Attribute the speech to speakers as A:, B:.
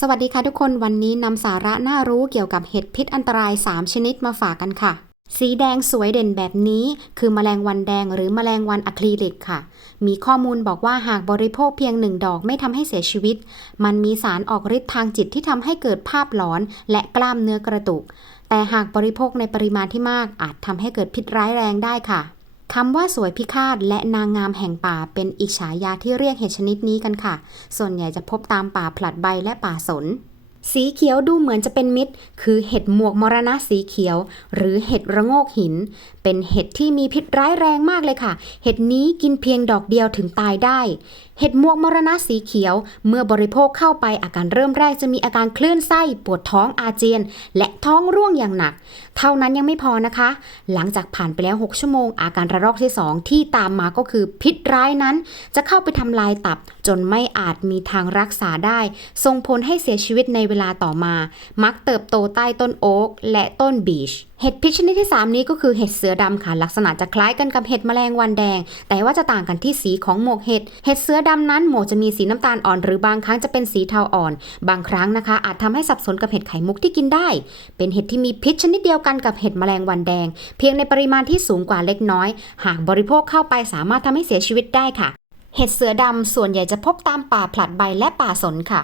A: สวัสดีค่ะทุกคนวันนี้นำสาระน่ารู้เกี่ยวกับเห็ดพิษอันตราย 3 ชนิดมาฝากกันค่ะ สีแดงสวยเด่นแบบนี้ คือแมลงวันแดงหรือแมลงวันอะคริลิกค่ะ มีข้อมูลบอกว่าหากบริโภคเพียงหนึ่งดอกไม่ทำให้เสียชีวิต มันมีสารออกฤทธิ์ทางจิตที่ทำให้เกิดภาพหลอน และกล้ามเนื้อกระตุก แต่หากบริโภคในปริมาณที่มากอาจทำให้เกิดพิษร้ายแรงได้ค่ะำว่าสวยพิฆาตและนางงามแห่งป่าเป็นอีกฉายาที่เรียกเห็ดชนิดนี้กันค่ะ ส่วนใหญ่จะพบตามป่าผลัดใบและป่าสน สีเขียวดูเหมือนจะเป็นมิตร คือเห็ดหมวกมรณะสีเขียว หรือเห็ดระโงกหิน เป็นเห็ดที่มีพิษร้ายแรงมากเลยค่ะ เห็ดนี้กินเพียงดอกเดียวถึงตายได้ เห็ดหมวกมรณะสีเขียว เมื่อบริโภคเข้าไปอาการเริ่มแรกจะมีอาการคลื่นไส้ปวดท้องอาเจียน และท้องร่วงอย่างหนัก เท่านั้นยังไม่พอนะคะ หลังจากผ่านไปแล้ว 6 ชั่วโมง อาการระลอกที่ 2 ที่ตามมาก็คือพิษร้ายนั้น จะเข้าไปทำลายตับจนไม่อาจมีทางรักษาได้ส่งผลให้เสียชีวิตในเวลาต่อมา มักเติบโตใต้ต้นโอ๊กและต้นบีช เห็ดพิษชนิดที่ 3 นี้ก็คือเห็ดเสือดำค่ะ ลักษณะจะคล้ายกันกับเห็ดแมลงวันแดง แต่ว่าจะต่างกันที่สีของหมวกเห็ด เห็ดเสือดำนั้นหมวกจะมีสีน้ำตาลอ่อนหรือบางครั้งจะเป็นสีเทาอ่อน บางครั้งนะคะ อาจทำให้สับสนกับเห็ดไข่มุกที่กินได้ เป็นเห็ดที่มีพิษชนิดเดียวกันกับเห็ดแมลงวันแดง เพียงในปริมาณที่สูงกว่าเล็กน้อย หากบริโภคเข้าไปสามารถทำให้เสียชีวิตได้ค่ะ เห็ดเสือดำส่วนใหญ่จะพบตามป่าผลัดใบและป่าสนค่ะ